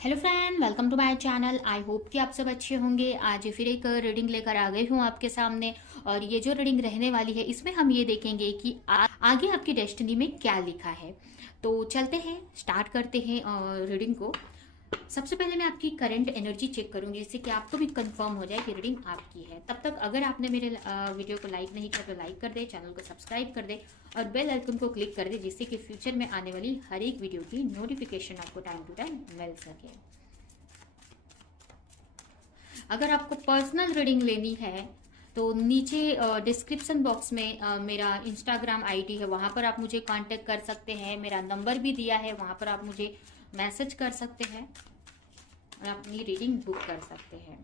Hello friend, welcome to my channel. I hope कि आप सब अच्छे होंगे। आज फिर एक रीडिंग लेकर आ गई हूँ आपके सामने। और ये जो रीडिंग रहने वाली है इसमें हम ये देखेंगे कि आगे आपकी डेस्टिनी में क्या लिखा है। तो चलते हैं, स्टार्ट करते हैं रीडिंग को। सबसे पहले मैं आपकी करंट एनर्जी चेक करूंगी जिससे कि आपको भी कंफर्म हो जाए कि रीडिंग आपकी है। तब तक अगर आपने मेरे वीडियो को लाइक नहीं किया तो लाइक कर दे, चैनल को सब्सक्राइब कर दे और बेल आइकन को क्लिक कर दे जिससे कि फ्यूचर में आने वाली हर एक वीडियो की नोटिफिकेशन आपको टाइम टू टाइम मिल सके। अगर आपको पर्सनल रीडिंग लेनी है तो नीचे डिस्क्रिप्शन बॉक्स में मेरा इंस्टाग्राम आईडी है, वहां पर आप मुझे कांटेक्ट कर सकते हैं। मेरा नंबर भी दिया है, वहां पर आप मुझे मैसेज कर सकते हैं और अपनी रीडिंग बुक कर सकते हैं।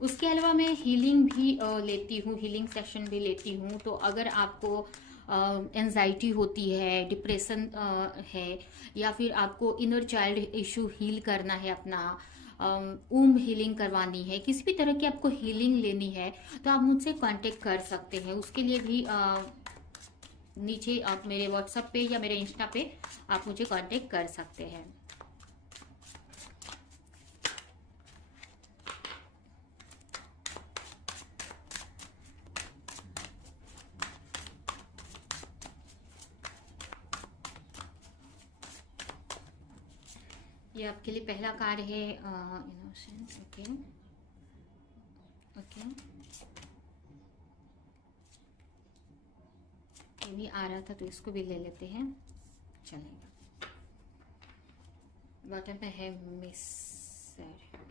उसके अलावा मैं हीलिंग भी लेती हूँ, हीलिंग सेशन भी लेती हूँ। तो अगर आपको एंजाइटी होती है, डिप्रेशन है, या फिर आपको इनर चाइल्ड इशू हील करना है, अपना ऊम हीलिंग करवानी है, किसी भी तरह की आपको हीलिंग लेनी है तो आप मुझसे कांटेक्ट कर सकते हैं। उसके लिए भी नीचे आप मेरे व्हाट्सएप पे या मेरे इंस्टा पे आप मुझे कांटेक्ट कर सकते हैं। ये आपके लिए पहला कार्ड है, इनोसेंस। ओके ओके, ये भी आ रहा था तो इसको भी ले लेते हैं, चलेगा। बॉटम पे है मिसर।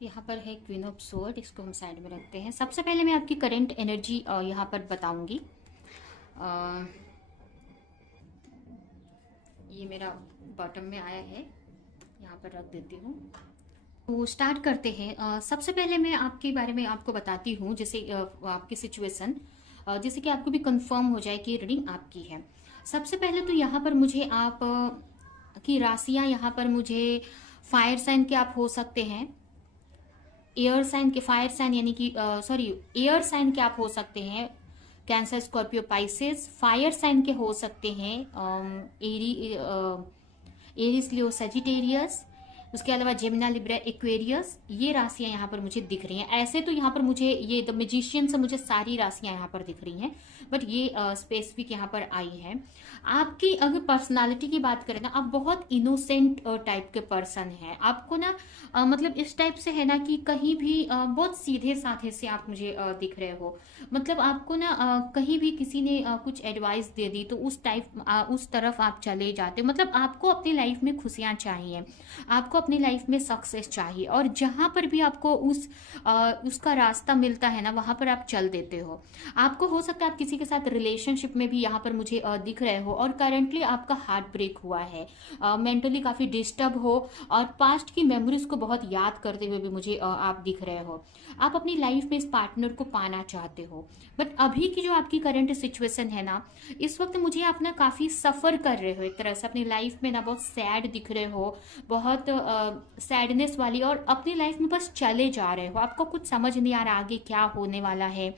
यहाँ पर है क्वीन ऑफ स्वॉर्ड, इसको हम साइड में रखते हैं। सबसे पहले मैं आपकी करंट एनर्जी यहाँ पर बताऊंगी। ये मेरा बॉटम में आया है, यहाँ पर रख देती हूँ। तो स्टार्ट करते हैं। सबसे पहले मैं आपके बारे में आपको बताती हूँ, जैसे आपकी सिचुएशन, जैसे कि आपको भी कंफर्म हो जाए कि रीडिंग आपकी है। सबसे पहले तो यहाँ पर मुझे आप की राशियां, यहाँ पर मुझे फायर साइन के आप हो सकते हैं, एयर साइन के, फायर साइन यानी कि सॉरी एयर साइन के आप हो सकते हैं। Cancer, Scorpio, Pisces. Fire sign के हो सकते हैं एरिस, लियो, सेजिटेरियस। उसके अलावा जेमिना, लिब्रा, एक्वेरियस। ये राशियां यहाँ पर मुझे दिख रही हैं। ऐसे तो यहाँ पर मुझे ये द मैजिशियन से मुझे सारी राशियां यहाँ पर दिख रही हैं, बट ये स्पेसिफिक यहाँ पर आई है। आपकी अगर पर्सनालिटी की बात करें ना, आप बहुत इनोसेंट टाइप के पर्सन हैं। आपको ना मतलब इस टाइप से है ना कि कहीं भी बहुत सीधे साधे से आप मुझे दिख रहे हो। मतलब आपको ना कहीं भी किसी ने कुछ एडवाइस दे दी तो उस तरफ आप चले जाते हो। मतलब आपको अपनी लाइफ में खुशियां चाहिए, आपको अपनी लाइफ में सक्सेस चाहिए, और जहां पर भी आपको उसका रास्ता मिलता है ना, वहां पर आप चल देते हो। आपको हो सकता है आप किसी के साथ रिलेशनशिप में भी यहाँ पर मुझे दिख रहे हो, और करंटली आपका हार्ट ब्रेक हुआ है, मेंटली काफी डिस्टर्ब हो, और पास्ट की मेमोरीज को बहुत याद करते हुए भी मुझे आप दिख रहे हो। आप अपनी लाइफ में इस पार्टनर को पाना चाहते हो, बट अभी की जो आपकी करंट सिचुएशन है ना, इस वक्त मुझे आप ना काफी सफर कर रहे हो, एक तरह से अपनी लाइफ में ना बहुत सैड दिख रहे हो, बहुत सैडनेस वाली, और अपनी लाइफ में बस चले जा रहे हो। आपको कुछ समझ नहीं आ रहा आगे क्या होने वाला है।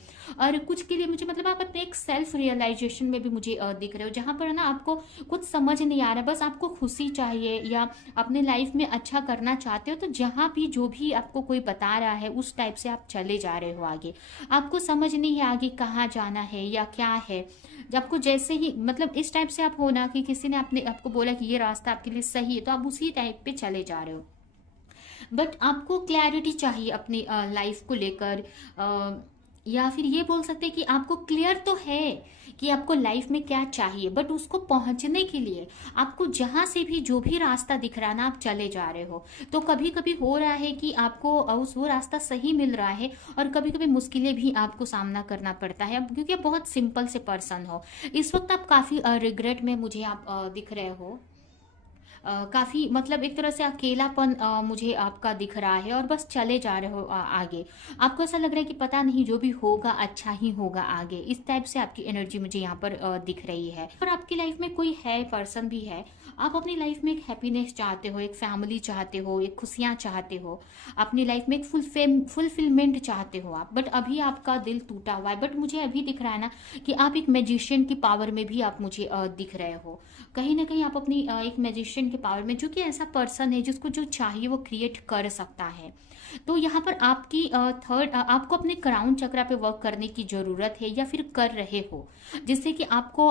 और कुछ के लिए मुझे मतलब आप अपने एक सेल्फ रियलाइजेशन में भी मुझे दिख रहे हो, जहां पर ना आपको कुछ समझ नहीं आ रहा, बस आपको खुशी चाहिए या अपने लाइफ में अच्छा करना चाहते हो। तो जहां भी जो भी आपको कोई बता रहा है उस टाइप से आप चले जा रहे हो आगे। आपको समझ नहीं है आगे कहाँ जाना है या क्या है। जब आपको जैसे ही मतलब इस टाइप से आप हो ना कि किसी ने आपको बोला कि ये रास्ता आपके लिए सही है, तो आप उसी टाइप पे चले जा रहे हो। बट आपको क्लैरिटी चाहिए अपनी लाइफ को लेकर। या फिर ये बोल सकते हैं कि आपको क्लियर तो है कि आपको लाइफ में क्या चाहिए, बट उसको पहुंचने के लिए आपको जहां से भी जो भी रास्ता दिख रहा है ना, आप चले जा रहे हो। तो कभी कभी हो रहा है कि आपको उस वो रास्ता सही मिल रहा है, और कभी कभी मुश्किलें भी आपको सामना करना पड़ता है, अब क्योंकि आप बहुत सिंपल से पर्सन हो। इस वक्त आप काफी रिग्रेट में मुझे आप दिख रहे हो। काफी मतलब एक तरह से अकेलापन मुझे आपका दिख रहा है, और बस चले जा रहे हो आगे। आपको ऐसा लग रहा है कि पता नहीं जो भी होगा अच्छा ही होगा आगे, इस टाइप से आपकी एनर्जी मुझे यहाँ पर दिख रही है। और आपकी लाइफ में कोई है, पर्सन भी है। आप अपनी लाइफ में एक हैप्पीनेस चाहते हो, एक फैमिली चाहते हो, एक खुशियां चाहते हो, अपनी लाइफ में एक फुलफिलमेंट चाहते हो आप, बट अभी आपका दिल टूटा हुआ है। बट मुझे अभी दिख रहा है ना कि आप एक मैजिशियन की पावर में भी आप मुझे दिख रहे हो। कहीं ना कहीं आप अपनी एक मैजिशियन के पावर में, जो कि ऐसा पर्सन है जिसको जो चाहिए वो क्रिएट कर सकता है। तो यहाँ पर आपकी आपको अपने क्राउन चक्रा पे वर्क करने की जरूरत है, या फिर कर रहे हो, जिससे कि आपको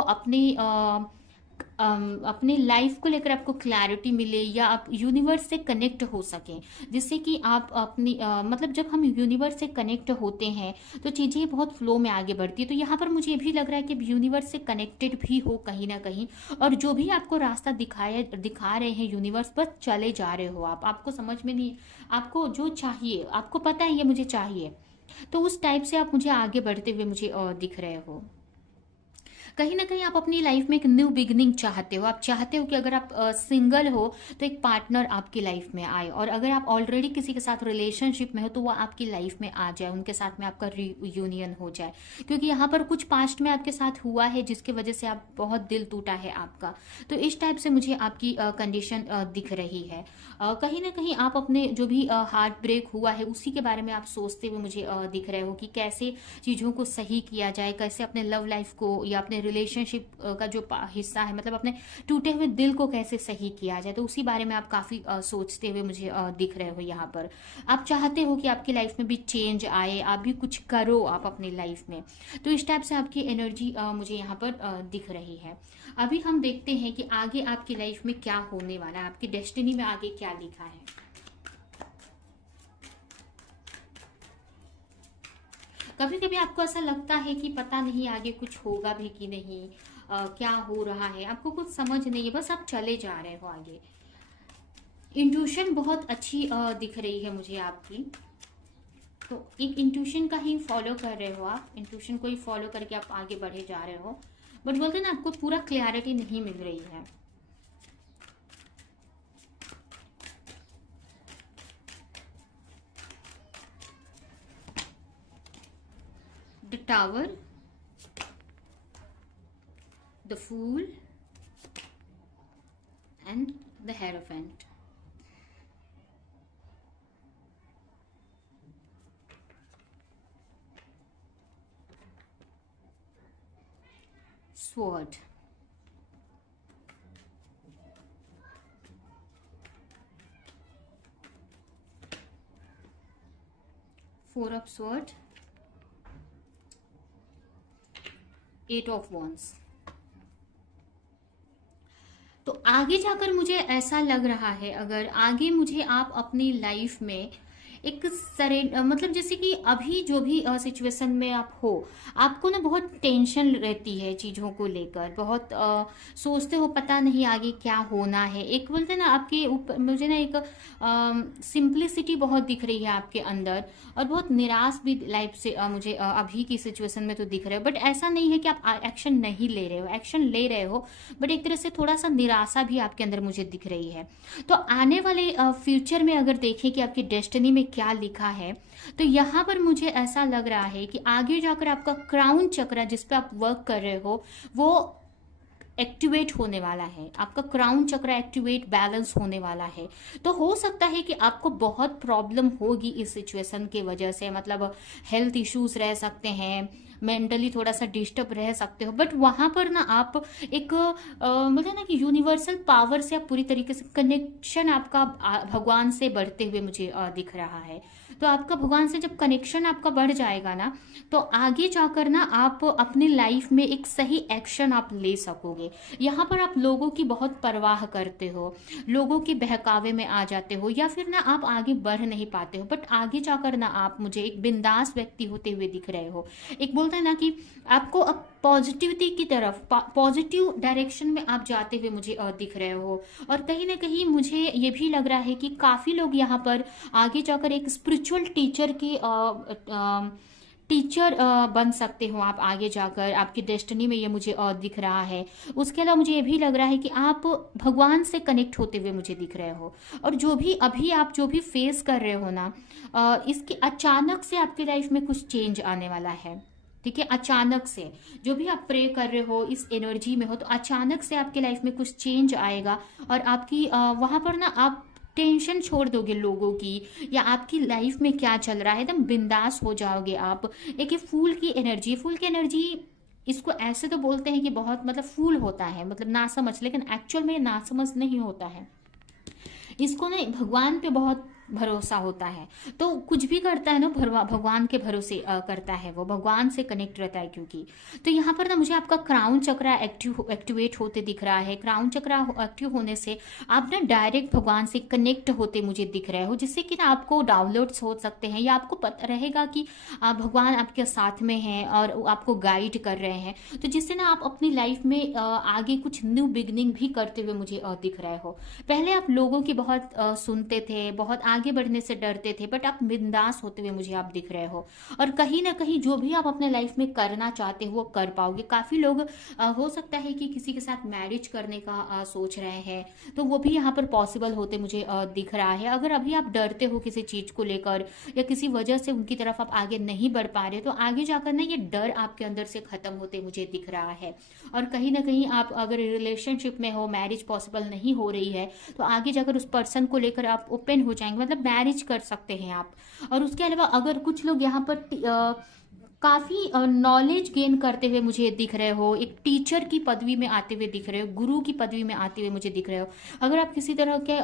अपने लाइफ को लेकर आपको क्लैरिटी मिले, या आप यूनिवर्स से कनेक्ट हो सकें, जिससे कि आप अपनी मतलब जब हम यूनिवर्स से कनेक्ट होते हैं तो चीज़ें बहुत फ्लो में आगे बढ़ती है। तो यहाँ पर मुझे ये भी लग रहा है कि यूनिवर्स से कनेक्टेड भी हो कहीं ना कहीं, और जो भी आपको रास्ता दिखा रहे हैं यूनिवर्स, बस चले जा रहे हो आप। आपको समझ में नहीं, आपको जो चाहिए आपको पता है ये मुझे चाहिए, तो उस टाइप से आप मुझे आगे बढ़ते हुए मुझे दिख रहे हो। कहीं ना कहीं आप अपनी लाइफ में एक न्यू बिगनिंग चाहते हो। आप चाहते हो कि अगर आप सिंगल हो तो एक पार्टनर आपकी लाइफ में आए, और अगर आप ऑलरेडी किसी के साथ रिलेशनशिप में हो तो वो आपकी लाइफ में आ जाए, उनके साथ में आपका रीयूनियन हो जाए। क्योंकि यहाँ पर कुछ पास्ट में आपके साथ हुआ है जिसकी वजह से आप बहुत दिल टूटा है आपका। तो इस टाइप से मुझे आपकी कंडीशन दिख रही है। कहीं ना कहीं आप अपने जो भी हार्ट ब्रेक हुआ है उसी के बारे में आप सोचते हुए मुझे दिख रहे हो कि कैसे चीज़ों को सही किया जाए, कैसे अपने लव लाइफ को या अपने रिलेशनशिप का जो हिस्सा है, मतलब अपने टूटे हुए दिल को कैसे सही किया जाए, तो उसी बारे में आप काफ़ी सोचते हुए मुझे दिख रहे हो। यहाँ पर आप चाहते हो कि आपकी लाइफ में भी चेंज आए, आप भी कुछ करो आप अपनी लाइफ में। तो इस टाइप से आपकी एनर्जी मुझे यहाँ पर दिख रही है। अभी हम देखते हैं कि आगे आपकी लाइफ में क्या होने वाला है, आपकी डेस्टिनी में आगे क्या लिखा है। कभी कभी आपको ऐसा लगता है कि पता नहीं आगे कुछ होगा भी कि नहीं, क्या हो रहा है, आपको कुछ समझ नहीं है, बस आप चले जा रहे हो आगे। इंट्यूशन बहुत अच्छी दिख रही है मुझे आपकी। तो एक इंट्यूशन का ही फॉलो कर रहे हो आप, इंट्यूशन को ही फॉलो करके आप आगे बढ़े जा रहे हो, बट बोलते हैं ना आपको पूरा क्लैरिटी नहीं मिल रही है। The tower, the fool and the hierophant. Sword, four of sword, eight of wands. तो आगे जाकर मुझे ऐसा लग रहा है, अगर आगे मुझे आप अपनी लाइफ में एक मतलब जैसे कि अभी जो भी सिचुएशन में आप हो, आपको ना बहुत टेंशन रहती है चीज़ों को लेकर, बहुत सोचते हो पता नहीं आगे क्या होना है। एक बोलते हैं ना आपके ऊपर मुझे ना एक सिंप्लिसिटी बहुत दिख रही है आपके अंदर, और बहुत निराश भी लाइफ से मुझे अभी की सिचुएशन में तो दिख रहे हो। बट ऐसा नहीं है कि आप एक्शन नहीं ले रहे हो, एक्शन ले रहे हो, बट एक तरह से थोड़ा सा निराशा भी आपके अंदर मुझे दिख रही है। तो आने वाले फ्यूचर में अगर देखें कि आपकी डेस्टिनी में क्या लिखा है, तो यहाँ पर मुझे ऐसा लग रहा है कि आगे जाकर आपका क्राउन चक्र जिस पे आप वर्क कर रहे हो वो एक्टिवेट होने वाला है। आपका क्राउन चक्र एक्टिवेट बैलेंस होने वाला है। तो हो सकता है कि आपको बहुत प्रॉब्लम होगी इस सिचुएशन की वजह से, मतलब हेल्थ इश्यूज रह सकते हैं, मेंटली थोड़ा सा डिस्टर्ब रह सकते हो, बट वहां पर ना आप एक मतलब ना कि यूनिवर्सल पावर से आप पूरी तरीके से कनेक्शन आपका भगवान से बढ़ते हुए मुझे दिख रहा है। तो आपका भगवान से जब कनेक्शन आपका बढ़ जाएगा ना, तो आगे जाकर ना आप अपनी लाइफ में एक सही एक्शन आप ले सकोगे। यहाँ पर आप लोगों की बहुत परवाह करते हो, लोगों के बहकावे में आ जाते हो, या फिर ना आप आगे बढ़ नहीं पाते हो, बट आगे जाकर ना आप मुझे एक बिंदास व्यक्ति होते हुए दिख रहे हो। एक बोलते हैं ना कि आपको अब पॉजिटिविटी की तरफ, पॉजिटिव डायरेक्शन में आप जाते हुए मुझे दिख रहे हो। और कहीं ना कहीं मुझे ये भी लग रहा है कि काफ़ी लोग यहाँ पर आगे जाकर एक स्पिरिचुअल टीचर की टीचर बन सकते हो आप आगे जाकर, आपकी डेस्टिनी में ये मुझे और दिख रहा है। उसके अलावा मुझे ये भी लग रहा है कि आप भगवान से कनेक्ट होते हुए मुझे दिख रहे हो। और जो भी अभी आप जो भी फेस कर रहे हो ना, इसके अचानक से आपकी लाइफ में कुछ चेंज आने वाला है। ठीक है, अचानक से जो भी आप प्रे कर रहे हो, इस एनर्जी में हो, तो अचानक से आपकी लाइफ में कुछ चेंज आएगा। और आपकी वहां पर ना आप टेंशन छोड़ दोगे लोगों की, या आपकी लाइफ में क्या चल रहा है, एकदम बिंदास हो जाओगे आप। एक ये फूल की एनर्जी, फूल की एनर्जी, इसको ऐसे तो बोलते हैं कि बहुत मतलब फूल होता है, मतलब ना समझ, लेकिन एक्चुअल में ना समझ नहीं होता है। इसको ना भगवान पे बहुत भरोसा होता है, तो कुछ भी करता है ना भगवान के भरोसे करता है, वो भगवान से कनेक्ट रहता है। क्योंकि तो यहाँ पर ना मुझे आपका क्राउन चक्रा एक्टिवेट होते दिख रहा है। क्राउन चक्रा एक्टिव होने से आप ना डायरेक्ट भगवान से कनेक्ट होते मुझे दिख रहे हो, जिससे कि ना आपको डाउनलोड्स हो सकते हैं, या आपको पता रहेगा कि भगवान आपके साथ में हैं और आपको गाइड कर रहे हैं। तो जिससे ना आप अपनी लाइफ में आगे कुछ न्यू बिगनिंग भी करते हुए मुझे दिख रहे हो। पहले आप लोगों की बहुत सुनते थे, बहुत आगे बढ़ने से डरते थे, बट आप बिंदास होते हुए मुझे आप दिख रहे हो। और कहीं ना कहीं जो भी आप अपने लाइफ में करना चाहते हो वो कर पाओगे। काफी लोग हो सकता है कि किसी के साथ मैरिज करने का सोच रहे हैं, तो वो भी यहाँ पर पॉसिबल होते मुझे दिख रहा है। अगर अभी आप डरते हो किसी चीज को लेकर, या किसी वजह से उनकी तरफ आप आगे नहीं बढ़ पा रहे, तो आगे जाकर ना ये डर आपके अंदर से खत्म होते मुझे दिख रहा है। और कहीं ना कहीं आप अगर रिलेशनशिप में हो, मैरिज पॉसिबल नहीं हो रही है, तो आगे जाकर उस पर्सन को लेकर आप ओपन हो जाएंगे, मतलब मैरिज कर सकते हैं आप। और उसके अलावा अगर कुछ लोग यहाँ पर काफी नॉलेज गेन करते हुए मुझे दिख रहे हो, एक टीचर की पदवी में आते हुए दिख रहे हो, गुरु की पदवी में आते हुए मुझे दिख रहे हो। अगर आप किसी तरह के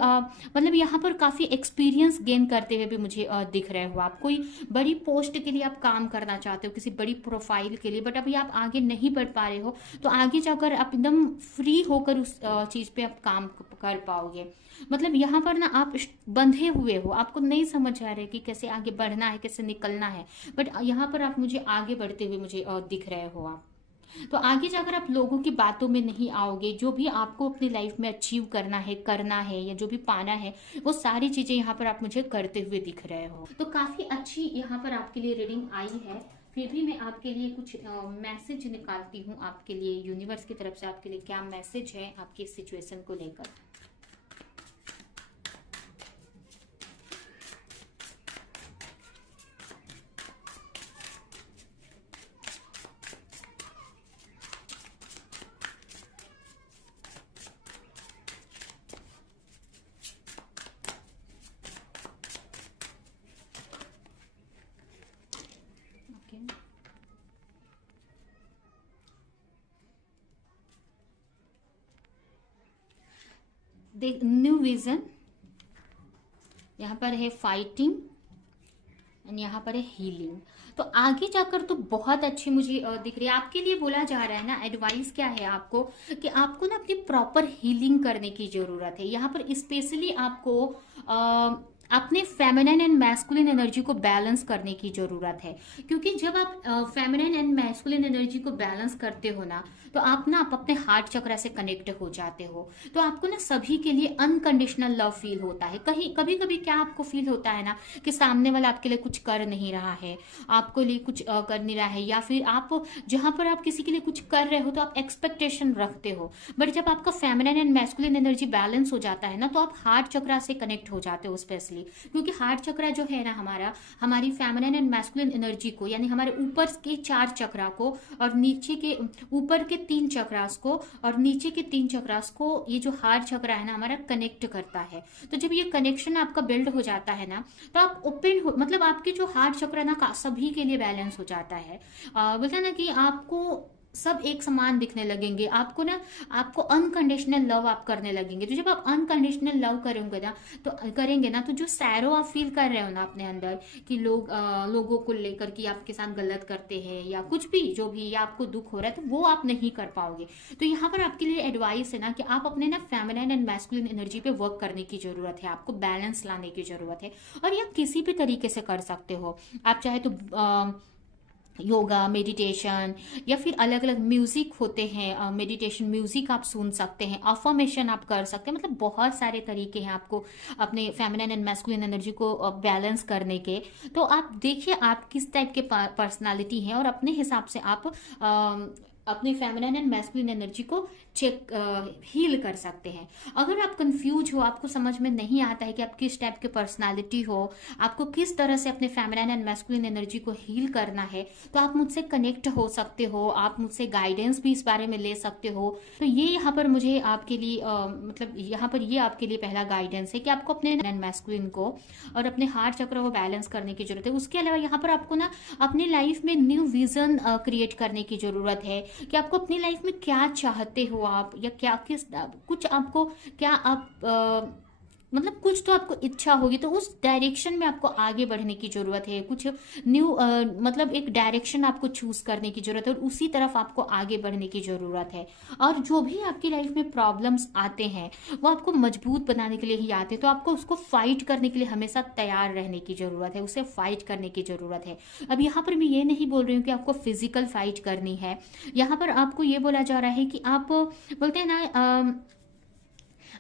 मतलब यहाँ पर काफी एक्सपीरियंस गेन करते हुए भी मुझे दिख रहे हो। आप कोई बड़ी पोस्ट के लिए आप काम करना चाहते हो, किसी बड़ी प्रोफाइल के लिए, बट अभी आप आगे नहीं बढ़ पा रहे हो, तो आगे जाकर आप एकदम फ्री होकर उस चीज पे आप काम कर पाओगे। मतलब यहाँ पर ना आप बंधे हुए हो, आपको नहीं समझ आ रहा है कि कैसे आगे बढ़ना है, कैसे निकलना है, बट यहाँ पर आप मुझे आगे बढ़ते हुए मुझे दिख रहे हो आप। तो आगे जाकर आप लोगों की बातों में नहीं आओगे। जो भी आपको अपनी लाइफ में अचीव करना है या जो भी पाना है, वो सारी चीजें यहाँ पर आप मुझे करते हुए दिख रहे हो। तो काफी अच्छी यहाँ पर आपके लिए रीडिंग आई है। फिर भी मैं आपके लिए कुछ मैसेज निकालती हूँ आपके लिए, यूनिवर्स की तरफ से आपके लिए क्या मैसेज है आपकी इस सिचुएशन को लेकर। न्यू विजन, यहाँ पर है फाइटिंग, एंड यहाँ पर है हीलिंग। तो आगे जाकर तो बहुत अच्छी मुझे दिख रही है। आपके लिए बोला जा रहा है ना, एडवाइस क्या है आपको, कि आपको ना अपनी प्रॉपर हीलिंग करने की जरूरत है। यहाँ पर स्पेशली आपको अपने फेमिनिन एंड मैस्कुलिन एनर्जी को बैलेंस करने की जरूरत है। क्योंकि जब आप फेमिनिन एंड मैस्कुलिन एनर्जी को बैलेंस करते हो ना, तो आप अपने हार्ट चक्र से कनेक्ट हो जाते हो। तो आपको ना सभी के लिए अनकंडीशनल लव फील होता है। कहीं कभी कभी क्या आपको फील होता है ना, कि सामने वाला आपके लिए कुछ कर नहीं रहा है, आपको लिए कुछ कर नहीं रहा है, या फिर आप जहां पर आप किसी के लिए कुछ कर रहे हो तो आप एक्सपेक्टेशन रखते हो। बट जब आपका feminine and masculine energy balance हो जाता है ना, तो आप हार्ट चक्र से कनेक्ट हो जाते हो स्पेशली। लिए, क्योंकि हार्ट चक्रा जो है ना हमारा, हमारी फेमिनिन एंड मैस्कुलिन एनर्जी को, यानी हमारे ऊपर के 4 चक्रा को और नीचे के ऊपर के 3 चक्रास को और नीचे के 3 चक्रास को ये जो हार्ट चक्रा है ना हमारा कनेक्ट करता है। तो जब ये कनेक्शन आपका बिल्ड हो जाता है ना, तो आप ओपन हो, मतलब आपके जो हार्ट चक्रा ना सभी के लिए बैलेंस हो जाता है। बोलते हैं ना कि आपको सब एक समान दिखने लगेंगे, आपको ना, आपको अनकंडीशनल लव आप करने लगेंगे। तो जब आप अनकंडीशनल लव करेंगे ना तो जो सैरो आप फील कर रहे हो ना अपने अंदर कि लोगों को लेकर कि आपके साथ गलत करते हैं या कुछ भी जो भी, या आपको दुख हो रहा है, तो वो आप नहीं कर पाओगे। तो यहाँ पर आपके लिए एडवाइस है ना कि आप अपने ना फेमिनिन एंड मैस्कुलिन एनर्जी पे वर्क करने की जरूरत है, आपको बैलेंस लाने की जरूरत है। और ये किसी भी तरीके से कर सकते हो आप, चाहे तो योगा, मेडिटेशन, या फिर अलग अलग म्यूजिक होते हैं, मेडिटेशन म्यूजिक आप सुन सकते हैं, अफर्मेशन आप कर सकते हैं। मतलब बहुत सारे तरीके हैं आपको अपने फेमिनिन एंड मैस्कुलिन एनर्जी को बैलेंस करने के। तो आप देखिए आप किस टाइप के पर्सनालिटी हैं और अपने हिसाब से आप अपनी फेमिनिन एंड मैस्कुलिन एनर्जी को हील कर सकते हैं। अगर आप कंफ्यूज हो, आपको समझ में नहीं आता है कि आप किस टाइप के पर्सनालिटी हो, आपको किस तरह से अपने फेमिनिन एंड मैस्कुलिन एनर्जी को हील करना है, तो आप मुझसे कनेक्ट हो सकते हो, आप मुझसे गाइडेंस भी इस बारे में ले सकते हो। तो ये यहाँ पर मुझे आपके लिए मतलब यहाँ पर ये आपके लिए पहला गाइडेंस है कि आपको अपने एंड मैस्कुलिन को और अपने हार्ट चक्र को बैलेंस करने की जरूरत है। उसके अलावा यहाँ पर आपको ना अपनी लाइफ में न्यू विजन क्रिएट करने की जरूरत है कि आपको अपनी लाइफ में क्या चाहते हो आप, या क्या किस कुछ आपको क्या आप मतलब कुछ तो आपको इच्छा होगी, तो उस डायरेक्शन में आपको आगे बढ़ने की जरूरत है। कुछ न्यू मतलब एक डायरेक्शन आपको चूज करने की जरूरत है और उसी तरफ आपको आगे बढ़ने की जरूरत है। और जो भी आपकी लाइफ में प्रॉब्लम्स आते हैं वो आपको मजबूत बनाने के लिए ही आते हैं, तो आपको उसको फाइट करने के लिए हमेशा तैयार रहने की जरूरत है, उसे फाइट करने की जरूरत है। अब यहाँ पर मैं ये नहीं बोल रही हूँ कि आपको फिजिकल फाइट करनी है, यहाँ पर आपको ये बोला जा रहा है कि आप बोलते हैं ना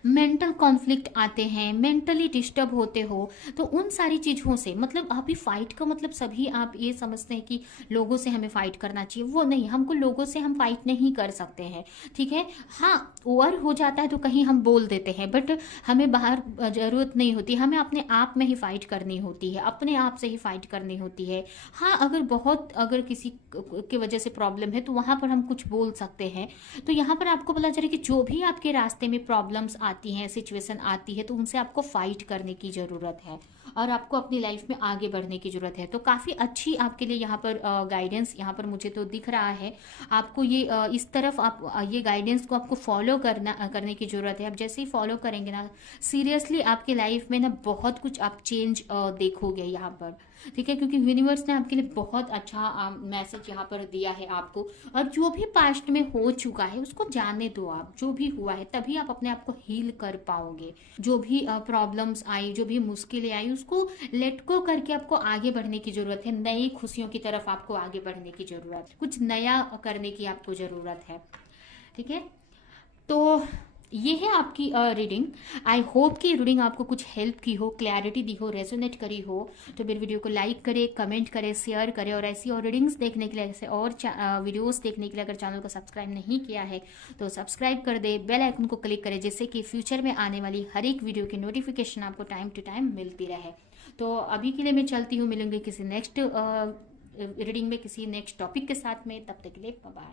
मेंटल कॉन्फ्लिक्ट आते हैं, मेंटली डिस्टर्ब होते हो, तो उन सारी चीज़ों से, मतलब आप ही फाइट का मतलब सभी आप ये समझते हैं कि लोगों से हमें फाइट करना चाहिए, वो नहीं, हमको लोगों से हम फाइट नहीं कर सकते हैं, ठीक है। हाँ, ओवर हो जाता है तो कहीं हम बोल देते हैं, बट हमें बाहर जरूरत नहीं होती, हमें अपने आप में ही फाइट करनी होती है, अपने आप से ही फाइट करनी होती है। हाँ, अगर किसी की वजह से प्रॉब्लम है तो वहाँ पर हम कुछ बोल सकते हैं। तो यहाँ पर आपको पता चले कि जो भी आपके रास्ते में प्रॉब्लम्स आती हैं, सिचुएशन आती है, तो उनसे आपको फाइट करने की ज़रूरत है और आपको अपनी लाइफ में आगे बढ़ने की ज़रूरत है। तो काफ़ी अच्छी आपके लिए यहाँ पर गाइडेंस यहाँ पर मुझे तो दिख रहा है। आपको ये इस तरफ आप ये गाइडेंस को आपको फॉलो करने की ज़रूरत है। आप जैसे ही फॉलो करेंगे ना, सीरियसली आपकी लाइफ में ना बहुत कुछ आप चेंज देखोगे यहाँ पर, ठीक है, क्योंकि यूनिवर्स ने आपके लिए बहुत अच्छा मैसेज यहाँ पर दिया है आपको। और जो भी पास्ट में हो चुका है उसको जाने दो आप, जो भी हुआ है, तभी आप अपने आप को हील कर पाओगे। जो भी प्रॉब्लम्स आई, जो भी मुश्किलें आई, उसको लेट गो करके आपको आगे बढ़ने की जरूरत है। नई खुशियों की तरफ आपको आगे बढ़ने की जरूरत है, कुछ नया करने की आपको जरूरत है, ठीक है। तो ये है आपकी रीडिंग। आई होप कि रीडिंग आपको कुछ हेल्प की हो, क्लैरिटी दी हो, रेजोनेट करी हो। तो मेरे वीडियो को लाइक करें, कमेंट करें, शेयर करें, और ऐसी और रीडिंग्स देखने के लिए, ऐसे और वीडियोस देखने के लिए अगर चैनल को सब्सक्राइब नहीं किया है तो सब्सक्राइब कर दे, बेल आइकन को क्लिक करें, जिससे कि फ्यूचर में आने वाली हर एक वीडियो की नोटिफिकेशन आपको टाइम टू टाइम मिलती रहे। तो अभी के लिए मैं चलती हूँ, मिलूंगी किसी नेक्स्ट रीडिंग में, किसी नेक्स्ट टॉपिक के साथ में। तब तक के लिए बाय बाय।